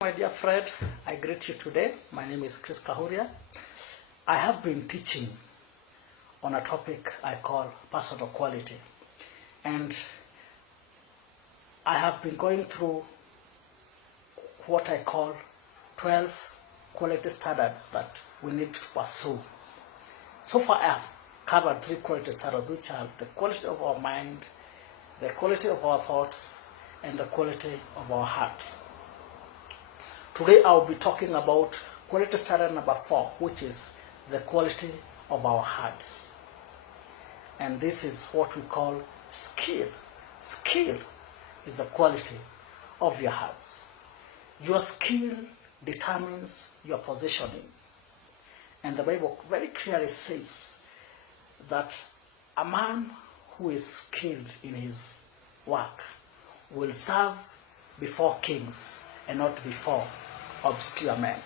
My dear friend, I greet you today. My name is Chris Kahuria. I have been teaching on a topic I call personal quality. And I have been going through what I call 12 quality standards that we need to pursue. So far I have covered 3 quality standards, which are the quality of our mind, the quality of our thoughts, and the quality of our heart. Today I'll be talking about quality standard number 4, which is the quality of our hearts. And this is what we call skill. Skill is the quality of your hearts. Your skill determines your positioning. And the Bible very clearly says that a man who is skilled in his work will serve before kings and not before obscure men.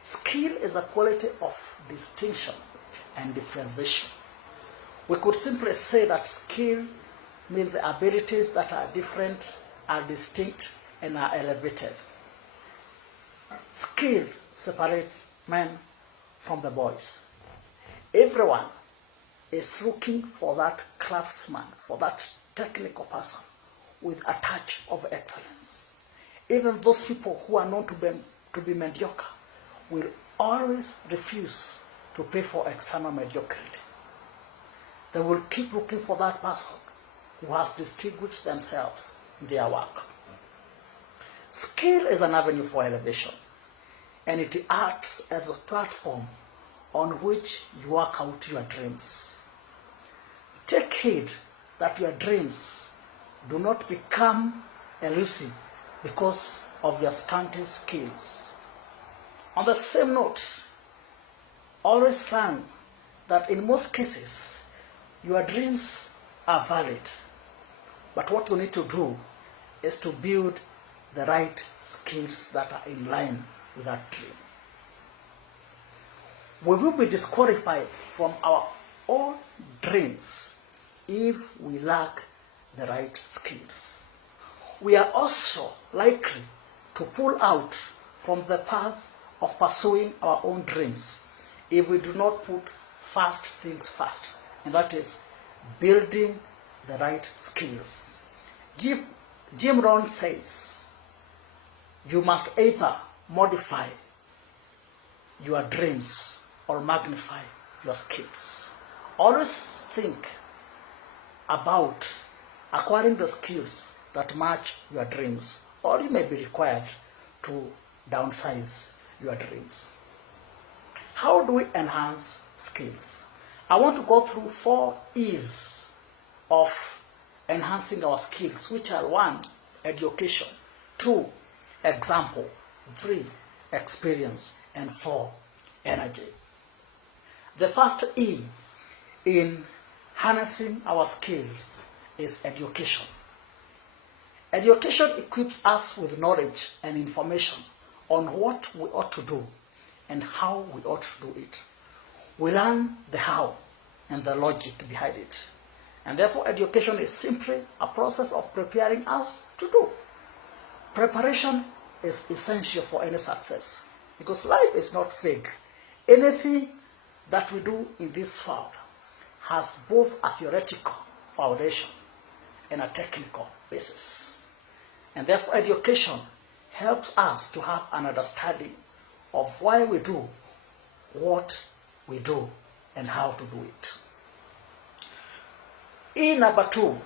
Skill is a quality of distinction and differentiation. We could simply say that skill means the abilities that are different, are distinct, and are elevated. Skill separates men from the boys. Everyone is looking for that craftsman, for that technical person with a touch of excellence. Even those people who are known to be mediocre will always refuse to pay for external mediocrity. They will keep looking for that person who has distinguished themselves in their work. Skill is an avenue for elevation, and it acts as a platform on which you work out your dreams. Take heed that your dreams do not become elusive because of your scanty skills. On the same note, always learn that in most cases, your dreams are valid. But what you need to do is to build the right skills that are in line with that dream. We will be disqualified from our own dreams if we lack the right skills. We are also likely to pull out from the path of pursuing our own dreams if we do not put first things first, and that is building the right skills. Jim Rohn says, you must either modify your dreams or magnify your skills. Always think about acquiring the skills that match your dreams, or you may be required to downsize your dreams. How do we enhance skills? I want to go through 4 E's of enhancing our skills, which are 1, education, 2, example, 3, experience, and 4, energy. The first E in harnessing our skills is education. Education equips us with knowledge and information on what we ought to do and how we ought to do it. We learn the how and the logic behind it. And therefore, education is simply a process of preparing us to do. Preparation is essential for any success because life is not fake. Anything that we do in this world has both a theoretical foundation and a technical basis. And therefore, education helps us to have an understanding of why we do what we do and how to do it. E number 2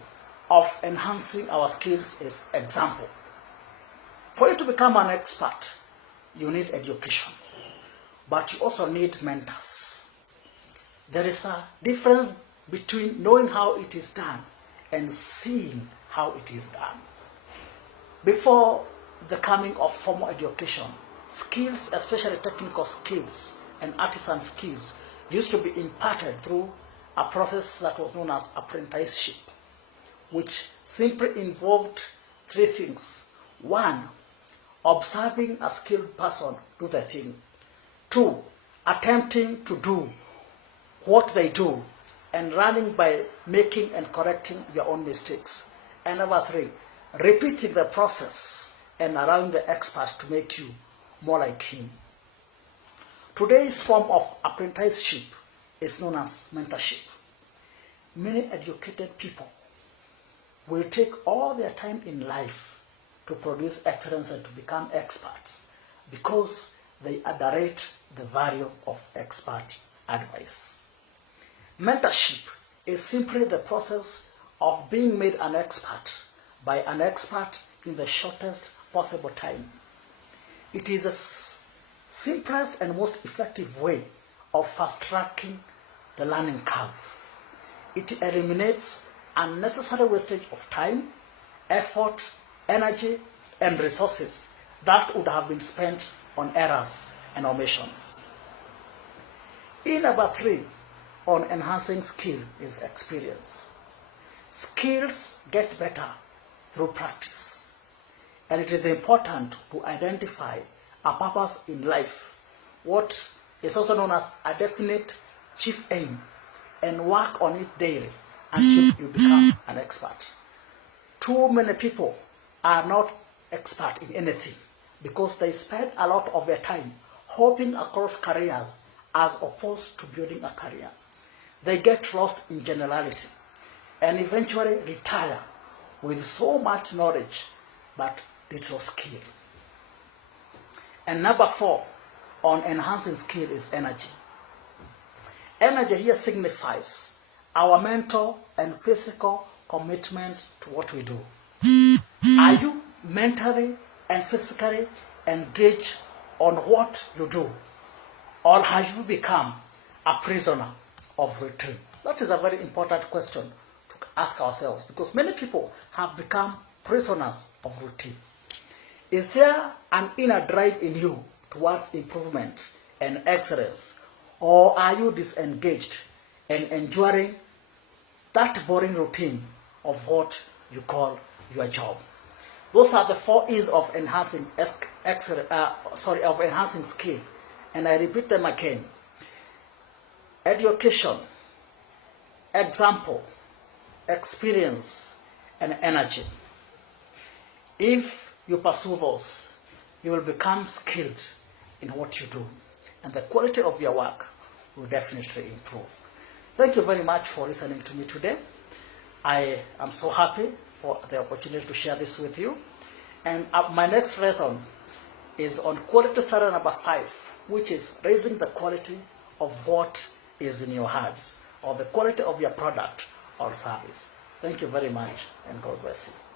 of enhancing our skills is example. For you to become an expert, you need education, but you also need mentors. There is a difference between knowing how it is done and seeing how it is done. Before the coming of formal education, skills, especially technical skills and artisan skills, used to be imparted through a process that was known as apprenticeship, which simply involved 3 things. 1, observing a skilled person do the thing. 2, attempting to do what they do and learning by making and correcting your own mistakes. And number 3, repeating the process and allowing the expert to make you more like him. Today's form of apprenticeship is known as mentorship. Many educated people will take all their time in life to produce excellence and to become experts because they underrate the value of expert advice. Mentorship is simply the process of being made an expert by an expert in the shortest possible time. It is the simplest and most effective way of fast-tracking the learning curve. It eliminates unnecessary wastage of time, effort, energy, and resources that would have been spent on errors and omissions. E number 3 on enhancing skill is experience. Skills get better through practice, and it is important to identify a purpose in life, what is also known as a definite chief aim, and work on it daily until you become an expert. Too many people are not expert in anything because they spend a lot of their time hopping across careers as opposed to building a career. They get lost in generality and eventually retire with so much knowledge but little skill. And number 4 on enhancing skill is energy. Energy here signifies our mental and physical commitment to what we do. Are you mentally and physically engaged on what you do? Or have you become a prisoner of routine? That is a very important question to ask ourselves, because many people have become prisoners of routine. Is there an inner drive in you towards improvement and excellence, or are you disengaged and enduring that boring routine of what you call your job? Those are the 4 E's of enhancing enhancing skill, and I repeat them again: education, example, experience, and energy. If you pursue those, you will become skilled in what you do, and the quality of your work will definitely improve. Thank you very much for listening to me today. I am so happy for the opportunity to share this with you. And my next lesson is on quality standard number 5, which is raising the quality of what is in your hands, or the quality of your product or service. Thank you very much, and God bless you.